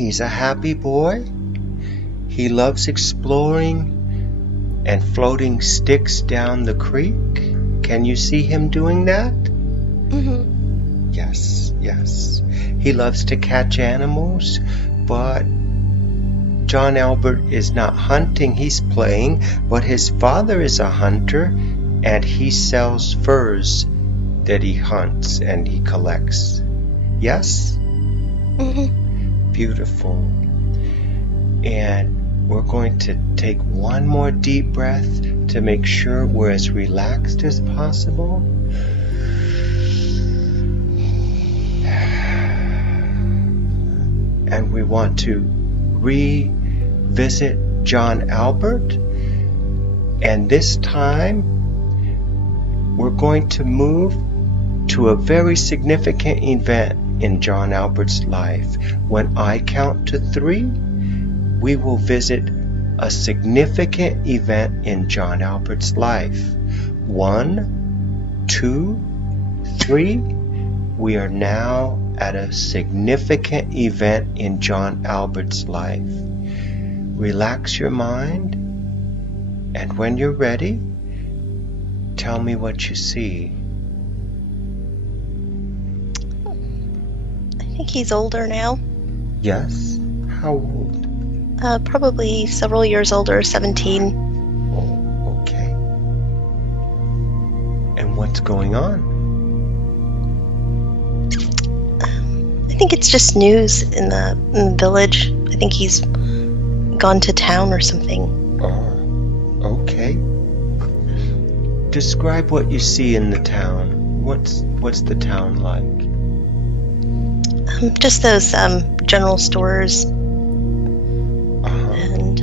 He's a happy boy. He loves exploring and floating sticks down the creek. Can you see him doing that? Mm-hmm. Yes, yes. He loves to catch animals, but John Albert is not hunting, he's playing, but his father is a hunter, and he sells furs that he hunts and he collects. Yes? Mm-hmm. Beautiful. And we're going to take one more deep breath to make sure we're as relaxed as possible. And we want to revisit John Albert. And this time, we're going to move to a very significant event in John Albert's life. When I count to 3, we will visit a significant event in John Albert's life. 1, 2, 3. We are now at a significant event in John Albert's life. Relax your mind, and when you're ready, tell me what you see. I think he's older now. Yes? How old? Probably several years older, 17. Oh, okay. And what's going on? I think it's just news in the village. I think he's gone to town or something. Oh, okay. Describe what you see in the town. What's the town like? Just those general stores. And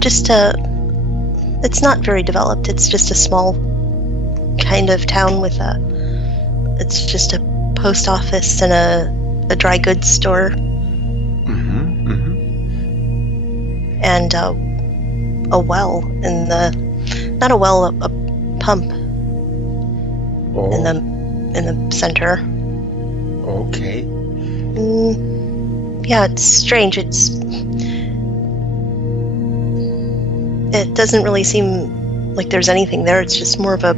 just it's not very developed. It's just a small kind of town with it's just a post office and a dry goods store. Mm-hmm, mm-hmm. And a well in the, not a well, a pump. Oh. in the center. Okay. Yeah, it's strange. It doesn't really seem like there's anything there. It's just more of a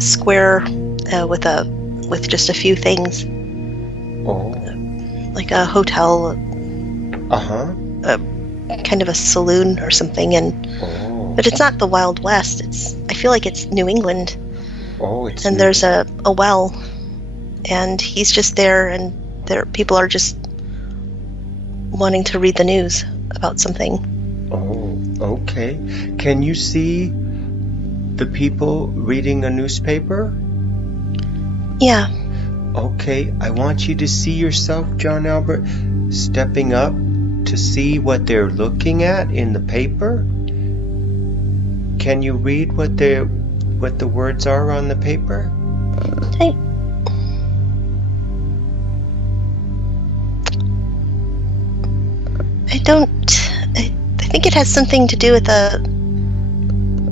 square with just a few things. Oh. Like a hotel. Kind of a saloon or something, but it's not the Wild West. I feel like it's New England. Oh, it's. And there's a well, and he's just there, and people are just wanting to read the news about something. Oh, okay. Can you see the people reading a newspaper? Yeah. Okay, I want you to see yourself, John Albert, stepping up to see what they're looking at in the paper. Can you read what the words are on the paper? I think it has something to do with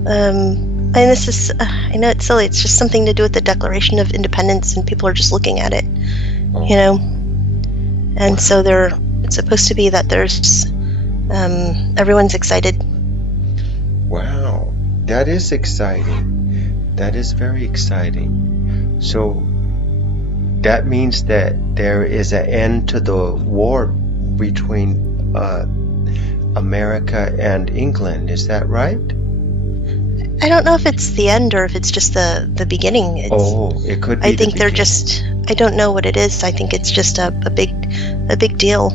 and this is, I know it's silly, it's just something to do with the Declaration of Independence, and people are just looking at it, you know? And so it's supposed to be that there's, everyone's excited. Wow, that is exciting. That is very exciting. So, that means that there is an end to the war between America and England, is that right? I don't know if it's the end or if it's just the beginning. It could be. I think they're just, I don't know what it is. I think it's just a big deal.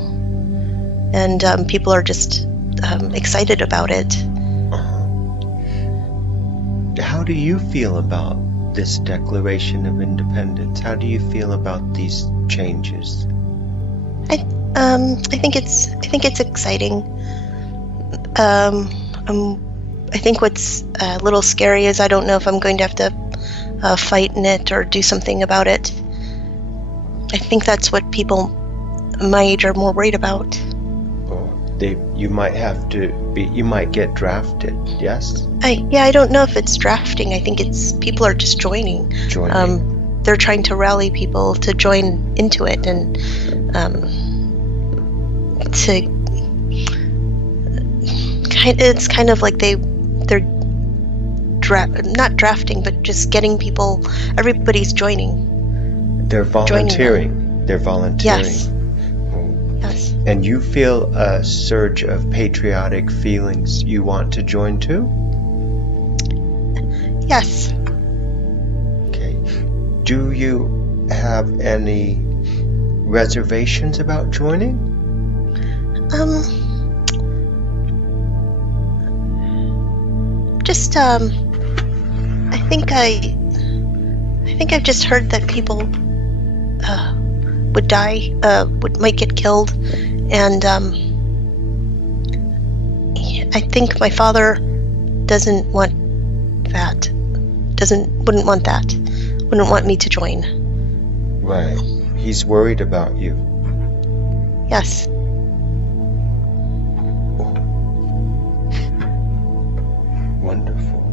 And people are just excited about it. How do you feel about this Declaration of Independence? How do you feel about these changes? I think it's exciting. I think what's a little scary is I don't know if I'm going to have to fight in it or do something about it. I think that's what people my age are more worried about. You might have to be. You might get drafted. Yes. I don't know if it's drafting. I think it's people are just joining. they're trying to rally people to join into it, and it's kind of like they're not drafting, but just getting people. Everybody's joining. They're volunteering. They're volunteering. Yes. Yes. And you feel a surge of patriotic feelings. You want to join too? Yes. Okay. Do you have any reservations about joining? Just I think I've just heard that people would die, might get killed, and I think my father wouldn't want that. Wouldn't want me to join. Right. He's worried about you. Yes. Wonderful.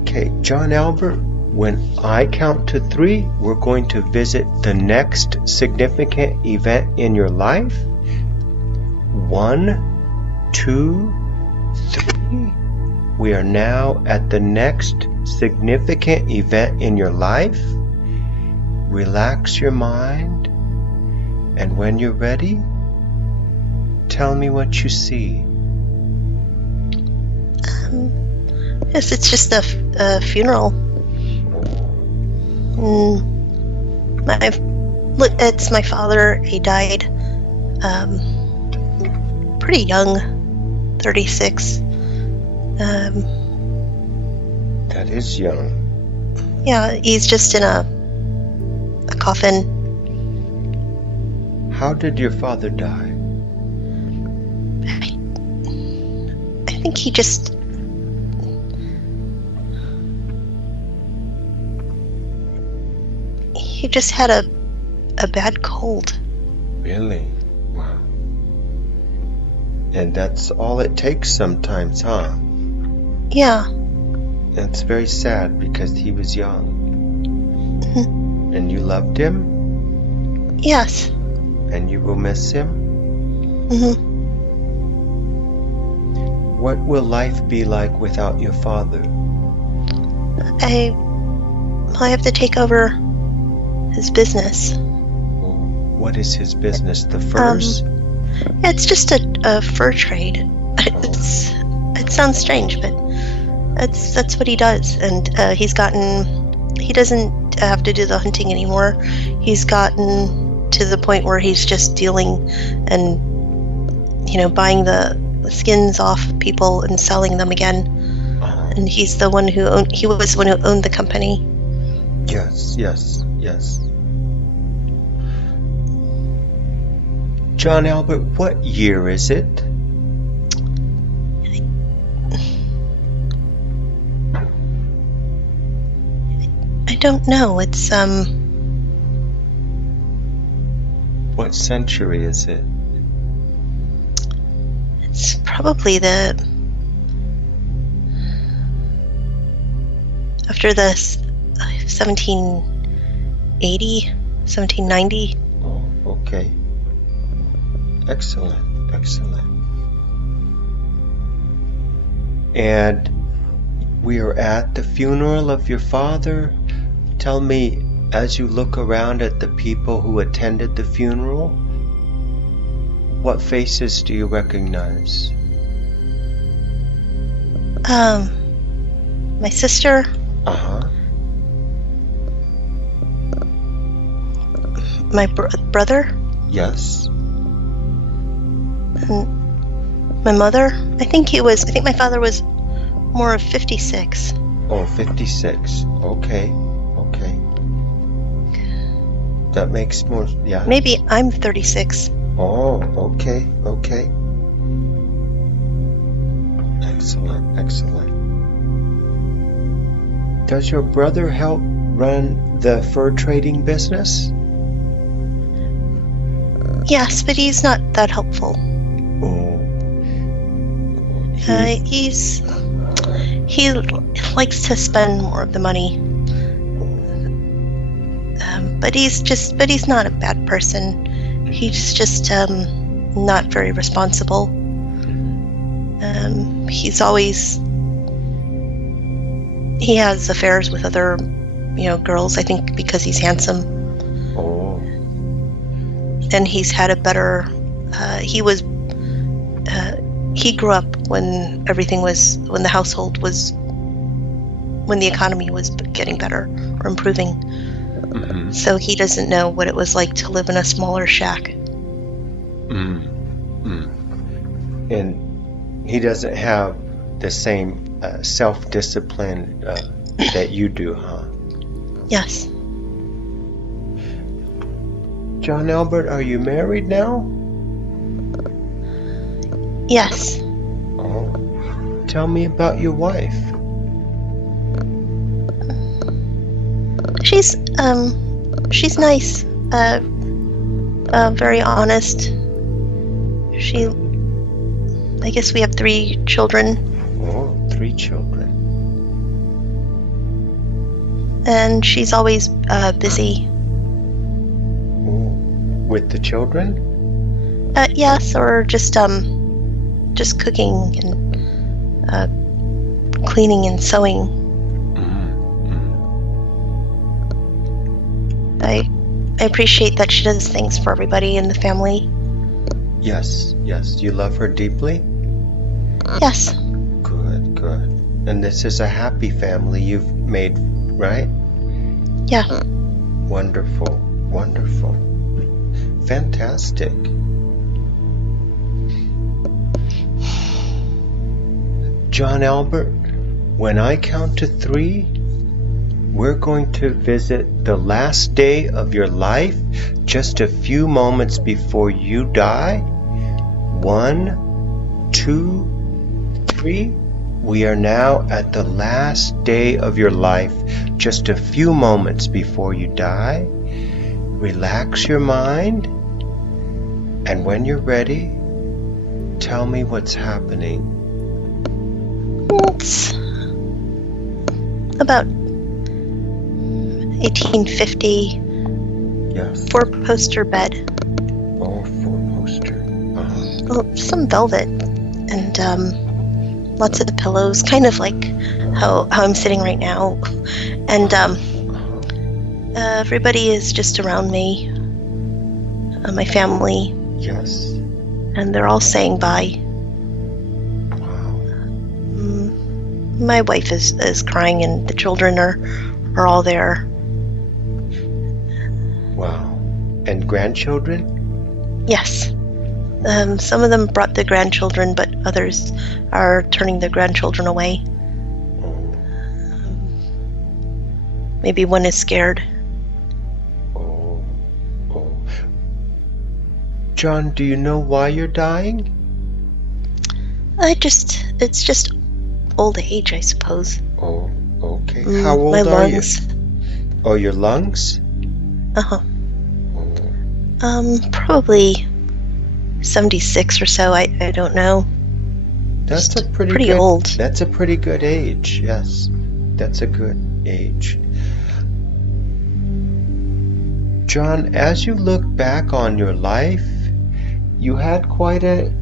Okay, John Albert, when I count to 3, we're going to visit the next significant event in your life. 1, 2, 3. We are now at the next significant event in your life. Relax your mind, and when you're ready, tell me what you see. Yes, it's just a funeral. It's my father. He died pretty young, 36. That is young. Yeah, he's just in a coffin. How did your father die? I think he just... He just had a bad cold. Really? Wow. And that's all it takes sometimes, huh? Yeah. That's very sad because he was young. Mm-hmm. And you loved him? Yes. And you will miss him? Mm-hmm. What will life be like without your father? I have to take over his business. What is his business? The furs? It's just a fur trade. It sounds strange, but that's what he does. And he doesn't have to do the hunting anymore. He's gotten to the point where he's just dealing and, buying the skins off people and selling them again. And he's the one he was the one who owned the company. Yes. John Albert, what year is it? I don't know. It's What century is it? It's probably after the 1780, 1790. Oh, okay. Excellent. And we are at the funeral of your father. Tell me, as you look around at the people who attended the funeral, what faces do you recognize? My sister. My brother. Yes. And my mother. I think my father was more of 56. Oh, 56. Okay. That makes more, yeah. Maybe I'm 36. Oh, okay. Excellent. Does your brother help run the fur trading business? Yes, but he's not that helpful. Oh. he likes to spend more of the money. But he's not a bad person. He's just not very responsible. He has affairs with other, girls, I think because he's handsome. Oh. And he's had a better, he grew up when the economy was getting better or improving. Mm-hmm. So he doesn't know what it was like to live in a smaller shack. And he doesn't have the same self-discipline that you do, huh? Yes. John Albert, are you married now? Yes. Oh. Tell me about your wife. She's nice. Very honest. I guess we have 3 children. Oh, 3 children. And she's always busy. Oh, with the children? Yes, or just cooking and cleaning and sewing. I appreciate that she does things for everybody in the family. Yes. You love her deeply? Yes. Good. And this is a happy family you've made, right? Yeah. Wonderful. Fantastic. John Albert, when I count to 3, we're going to visit the last day of your life, just a few moments before you die. 1, 2, 3. We are now at the last day of your life, just a few moments before you die. Relax your mind, and when you're ready, tell me what's happening. It's about 1850. Yes. 4-poster bed. Oh, 4-poster. Well, some velvet and lots of pillows, kind of like how I'm sitting right now. And everybody is just around me, my family. Yes. And they're all saying bye. Wow. My wife is crying, and the children are all there. Wow. And grandchildren? Yes. Some of them brought the grandchildren, but others are turning their grandchildren away. Maybe one is scared. Oh. John, do you know why you're dying? It's just old age, I suppose. Oh, okay. How old my are lungs. you? Oh, your lungs? Uh-huh. Oh. Probably 76 or so. I don't know. That's Just a pretty good, old. That's a pretty good age. Yes, that's a good age. John, as you look back on your life, you had quite a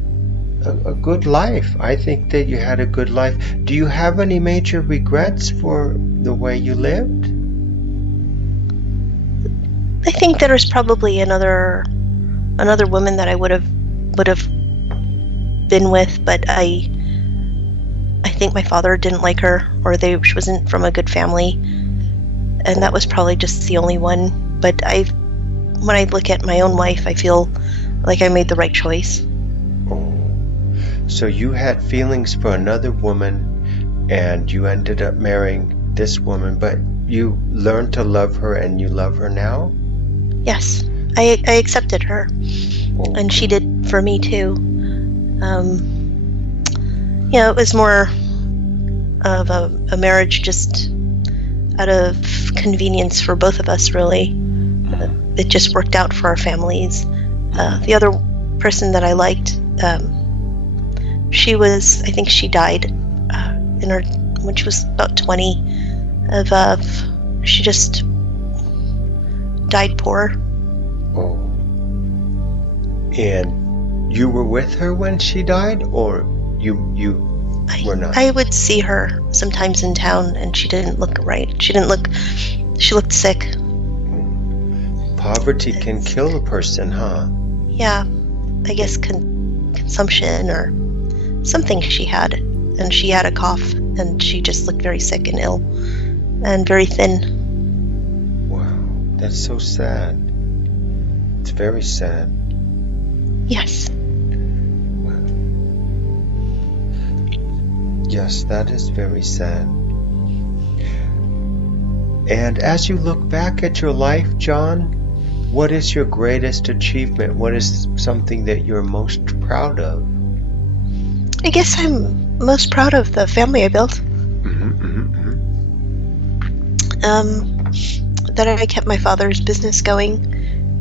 good life. I think that you had a good life. Do you have any major regrets for the way you lived? I think there's probably another woman that I would have been with, but I think my father didn't like her, or she wasn't from a good family, and that was probably just the only one. But when I look at my own life, I feel like I made the right choice. Oh, so you had feelings for another woman, and you ended up marrying this woman, but you learned to love her, and you love her now? Yes, I accepted her, and she did for me too. It was more of a marriage just out of convenience for both of us, really. It just worked out for our families. The other person that I liked, I think she died in her when she was about 20. She just died poor. Oh. And you were with her when she died, or you were not? I would see her sometimes in town, and she didn't look right. She looked sick. Poverty can kill a person, huh? Yeah, I guess consumption or something she had. And she had a cough, and she just looked very sick and ill and very thin. Wow, that's so sad. It's very sad. Yes. Wow. Yes, that is very sad. And as you look back at your life, John, what is your greatest achievement? What is something that you're most proud of? I guess I'm most proud of the family I built. That I kept my father's business going,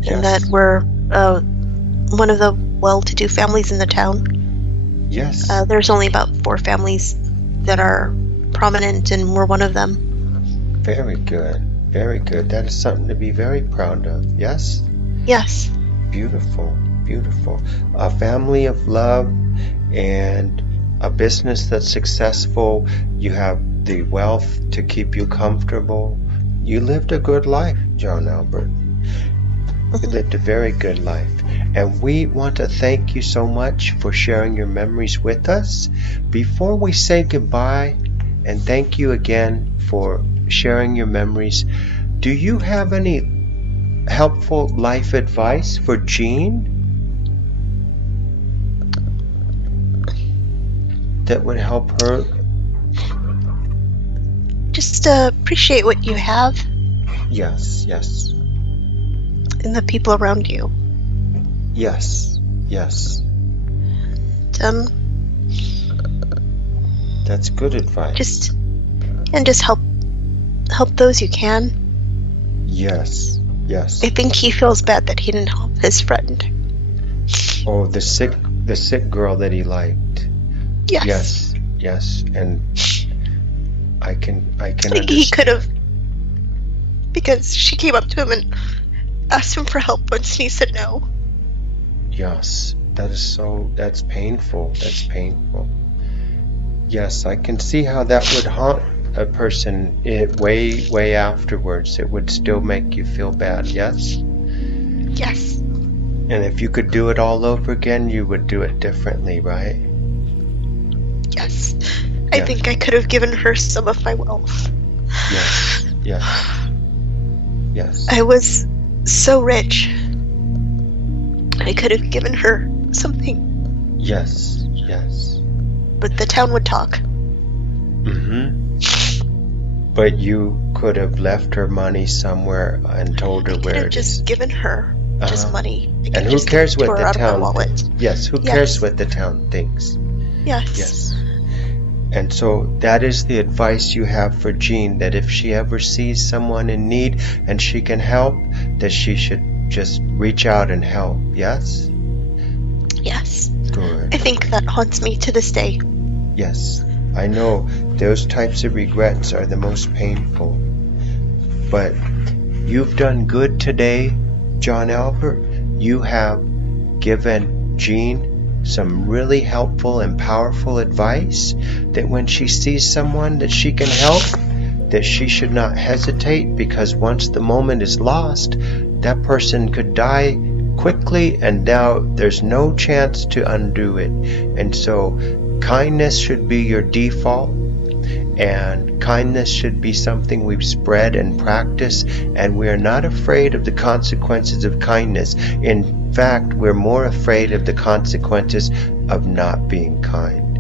and that we're one of the well-to-do families in the town. Yes. There's only about 4 families that are prominent, and we're one of them. Very good. Very good. That is something to be very proud of. Yes? Yes. Beautiful. Beautiful. A family of love and a business that's successful. You have the wealth to keep you comfortable. You lived a good life, John Albert. You lived a very good life. And we want to thank you so much for sharing your memories with us. Before we say goodbye, and thank you again for sharing your memories, do you have any helpful life advice for Jean that would help her? Just appreciate what you have. Yes, yes. And the people around you. Yes, yes. That's good advice. Just help those you can. Yes, yes. I think he feels bad that he didn't help his friend. Oh, the sick girl that he liked. Yes. Yes, yes. And I can understand. He could have, because she came up to him and asked him for help once, and he said no. Yes, that's painful. That's painful. Yes, I can see how that would haunt a person way afterwards. It would still make you feel bad, yes? Yes. And if you could do it all over again, you would do it differently, right? Yes. I think I could have given her some of my wealth. Yes, yes, yes. I was so rich. I could have given her something. Yes, yes. But the town would talk. But you could have left her money somewhere and told her where it is. I could have just given her just money. And who cares what the town thinks? Yes, who cares what the town thinks? Yes. Yes. And so that is the advice you have for Jean, that if she ever sees someone in need and she can help, that she should just reach out and help, yes? Yes. Good. I think that haunts me to this day. Yes. I know those types of regrets are the most painful. But you've done good today, John Albert. You have given Jean some really helpful and powerful advice, that when she sees someone that she can help, that she should not hesitate, because once the moment is lost, that person could die quickly, and now there's no chance to undo it. And so kindness should be your default, and kindness should be something we've spread and practiced, and we are not afraid of the consequences of kindness. In fact, we're more afraid of the consequences of not being kind.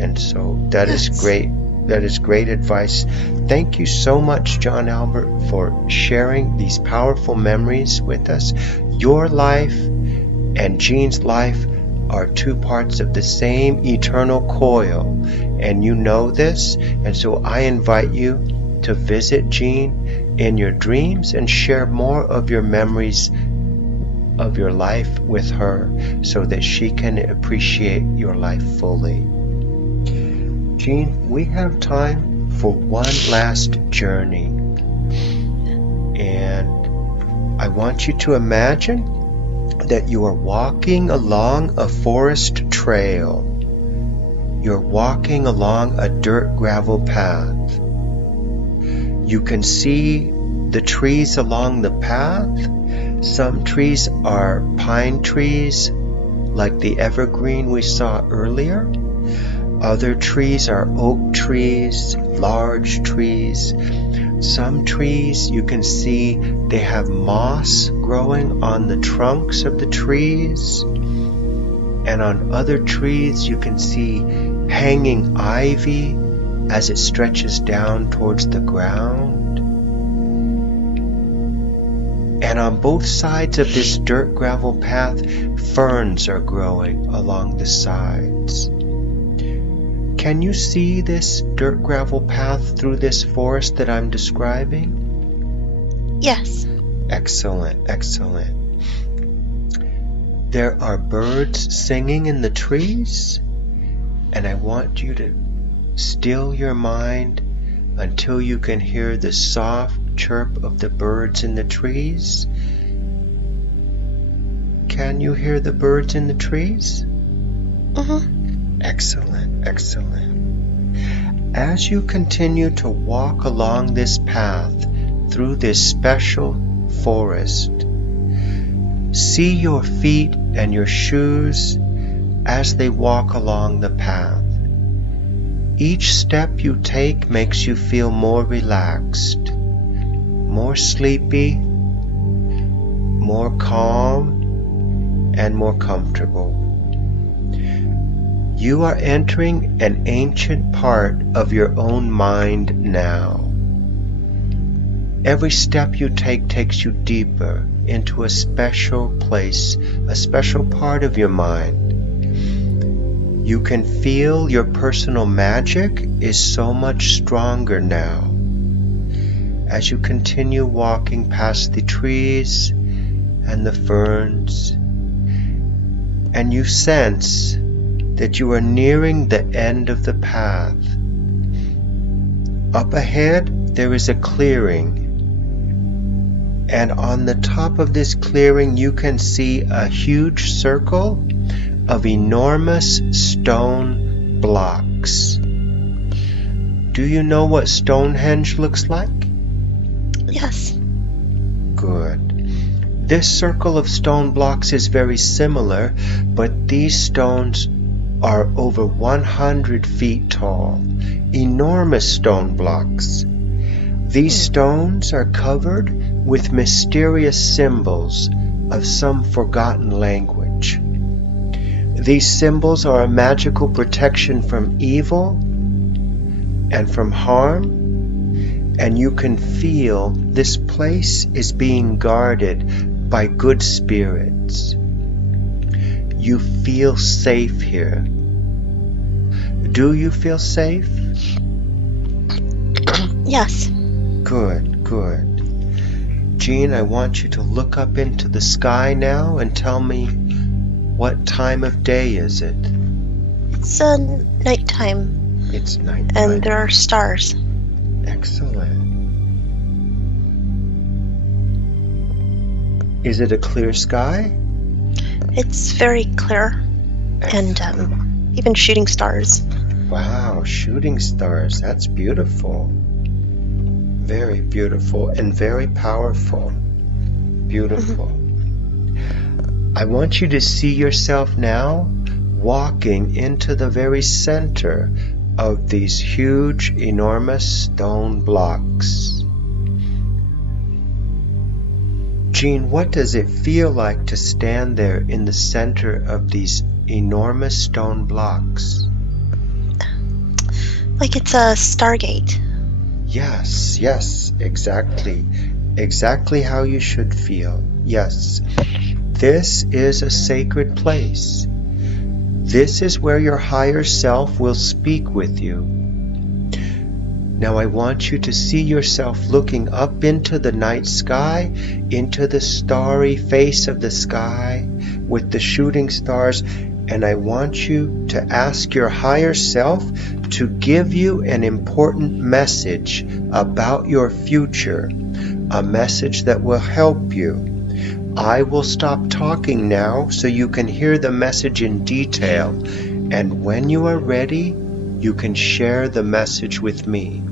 And so that is great. That is great advice. Thank you so much, John Albert, for sharing these powerful memories with us. Your life and Jean's life are 2 parts of the same eternal coil, and you know this. And so I invite you to visit Jean in your dreams and share more of your memories of your life with her, so that she can appreciate your life fully. Jean, we have time for one last journey. And I want you to imagine that you are walking along a forest trail. You're walking along a dirt gravel path. You can see the trees along the path. Some trees are pine trees, like the evergreen we saw earlier. Other trees are oak trees, large trees. Some trees you can see they have moss growing on the trunks of the trees. And on other trees you can see hanging ivy as it stretches down towards the ground. And on both sides of this dirt gravel path, ferns are growing along the sides. Can you see this dirt gravel path through this forest that I'm describing? Yes. Excellent, excellent. There are birds singing in the trees, and I want you to still your mind until you can hear the soft chirp of the birds in the trees. Can you hear the birds in the trees? Excellent, excellent. As you continue to walk along this path through this special forest, see your feet and your shoes as they walk along the path. Each step you take makes you feel more relaxed, more sleepy, more calm, and more comfortable. You are entering an ancient part of your own mind now. Every step you take takes you deeper into a special place, a special part of your mind. You can feel your personal magic is so much stronger now. As you continue walking past the trees and the ferns, and you sense that you are nearing the end of the path. Up ahead, there is a clearing, and on the top of this clearing, you can see a huge circle of enormous stone blocks. Do you know what Stonehenge looks like? Yes. Good. This circle of stone blocks is very similar, but these stones are over 100 feet tall. Enormous stone blocks. These stones are covered with mysterious symbols of some forgotten language. These symbols are a magical protection from evil and from harm, and you can feel this place is being guarded by good spirits. You feel safe here. Do you feel safe? Yes. Good, good. Jean, I want you to look up into the sky now and tell me, what time of day is it? It's nighttime. It's nighttime. And there are stars. Excellent. Is it a clear sky? It's very clear. Excellent. And even shooting stars. Wow, shooting stars. That's beautiful. Very beautiful and very powerful. Beautiful. I want you to see yourself now walking into the very center of these huge, enormous stone blocks. Jean, what does it feel like to stand there in the center of these enormous stone blocks? Like it's a Stargate. Yes, yes, exactly. Exactly how you should feel. Yes. This is a sacred place. This is where your higher self will speak with you. Now I want you to see yourself looking up into the night sky, into the starry face of the sky with the shooting stars, and I want you to ask your higher self to give you an important message about your future, a message that will help you. I will stop talking now so you can hear the message in detail, and when you are ready, you can share the message with me.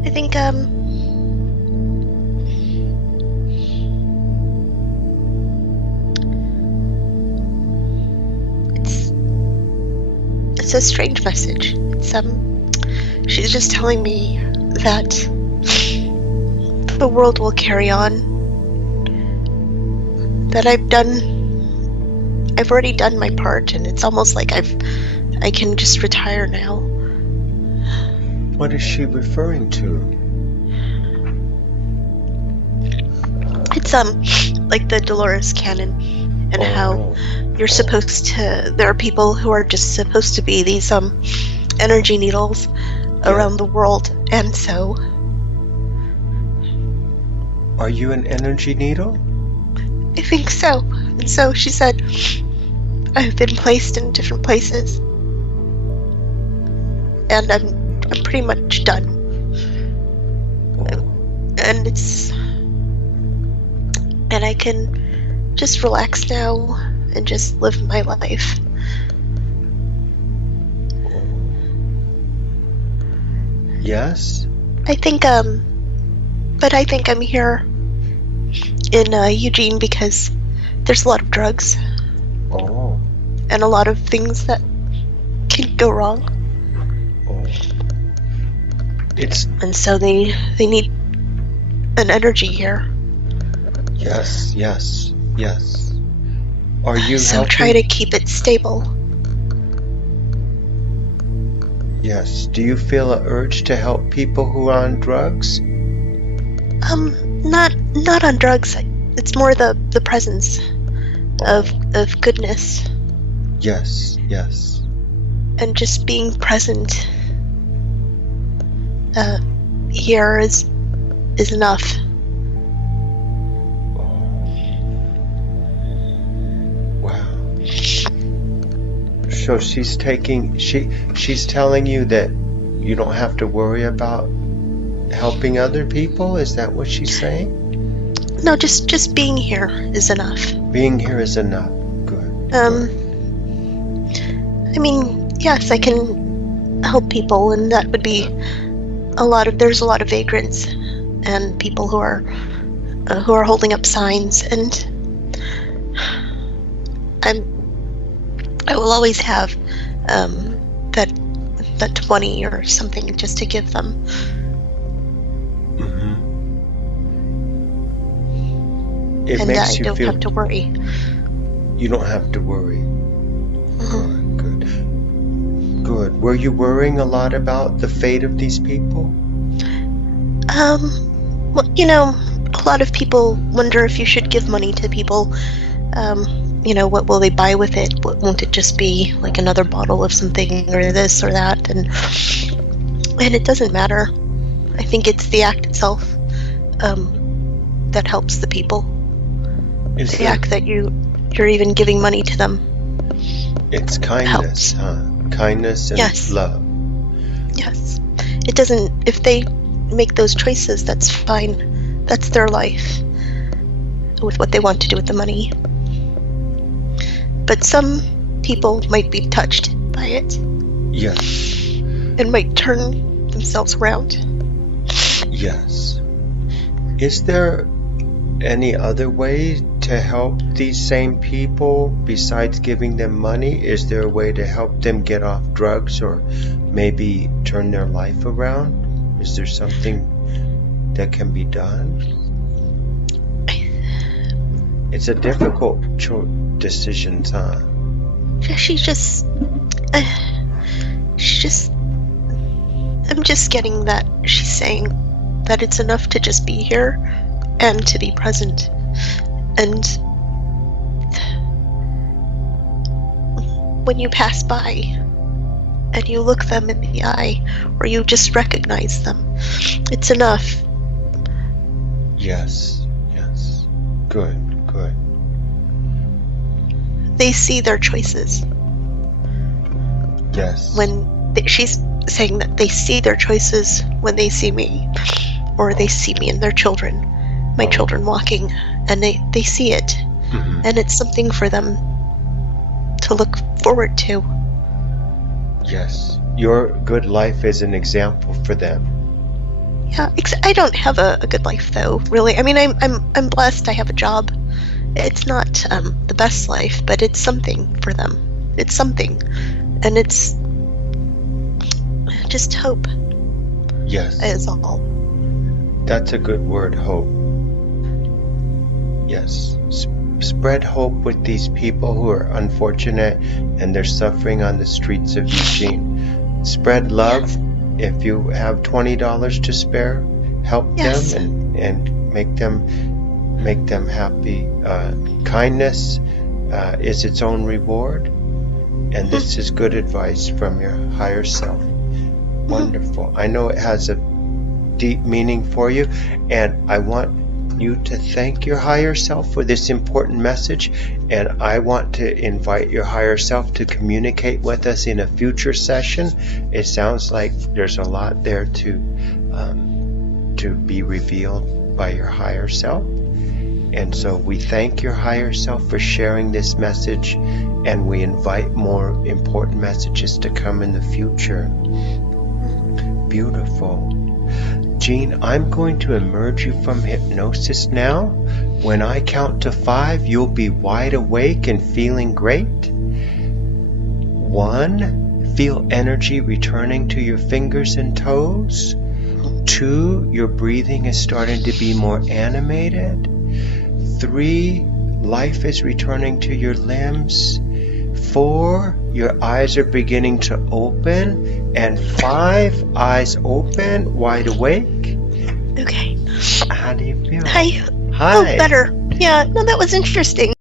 I think it's a strange message. It's she's just telling me that the world will carry on. That I've already done my part, and it's almost like I can just retire now. What is she referring to? It's like the Dolores Cannon, and how you're supposed to. There are people who are just supposed to be these energy needles around the world, and so. Are you an energy needle? I think so. And so she said, I've been placed in different places, and I'm pretty much done. And I can just relax now and just live my life. Yes? I think I'm here in Eugene because there's a lot of drugs. Oh. And a lot of things that can go wrong. Oh. And so they need an energy here. Yes. Are you so helping? Try to keep it stable. Yes. Do you feel an urge to help people who are on drugs? Not on drugs. It's more the presence of goodness. Yes. And just being present here is enough. Wow. So she's telling you that you don't have to worry about helping other people? Is that what she's saying? No, just being here is enough. Being here is enough. Good. I mean, yes, I can help people, and that would be there's a lot of vagrants and people who are holding up signs, and I will always have that 20 or something just to give them. Mm-hmm. And I don't have to worry. You don't have to worry. Mm-hmm. Good. Were you worrying a lot about the fate of these people? Well, a lot of people wonder if you should give money to people. What will they buy with it? Won't it just be like another bottle of something or this or that? And it doesn't matter. I think it's the act itself that helps the people. The act that you're even giving money to them. It's kindness, huh? Kindness and love. Yes. It doesn't. If they make those choices, that's fine. That's their life with what they want to do with the money. But some people might be touched by it. Yes. And might turn themselves around. Yes. Is there any other way to help these same people besides giving them money? Is there a way to help them get off drugs or maybe turn their life around? Is there something that can be done? It's a difficult decision, huh? I'm just getting that she's saying that it's enough to just be here and to be present. And when you pass by and you look them in the eye, or you just recognize them, it's enough. Yes. Good. They see their choices. Yes. She's saying that they see their choices when they see me, or they see me and their children, my children walking, and they see it. Mm-hmm. And it's something for them to look forward to. Yes. Your good life is an example for them. Yeah, I don't have a good life though, really. I mean, I'm blessed. I have a job. It's not the best life, but it's something for them. It's something, and it's just hope. Yes. Is all. That's a good word, hope. Yes. Spread hope with these people who are unfortunate and they're suffering on the streets of Eugene. Spread love. If you have $20 to spare, help them and make them happy. Kindness is its own reward, and this is good advice from your higher self. Wonderful. I know it has a deep meaning for you, and I want you to thank your higher self for this important message, and I want to invite your higher self to communicate with us in a future session. It sounds like there's a lot there to be revealed by your higher self, and so we thank your higher self for sharing this message, and we invite more important messages to come in the future. Beautiful. Jean, I'm going to emerge you from hypnosis now. When I count to 5, you'll be wide awake and feeling great. 1, feel energy returning to your fingers and toes. 2, your breathing is starting to be more animated. 3, life is returning to your limbs. 4, your eyes are beginning to open. And 5, eyes open, wide awake. Okay. How do you feel? I feel better. Yeah, no, that was interesting.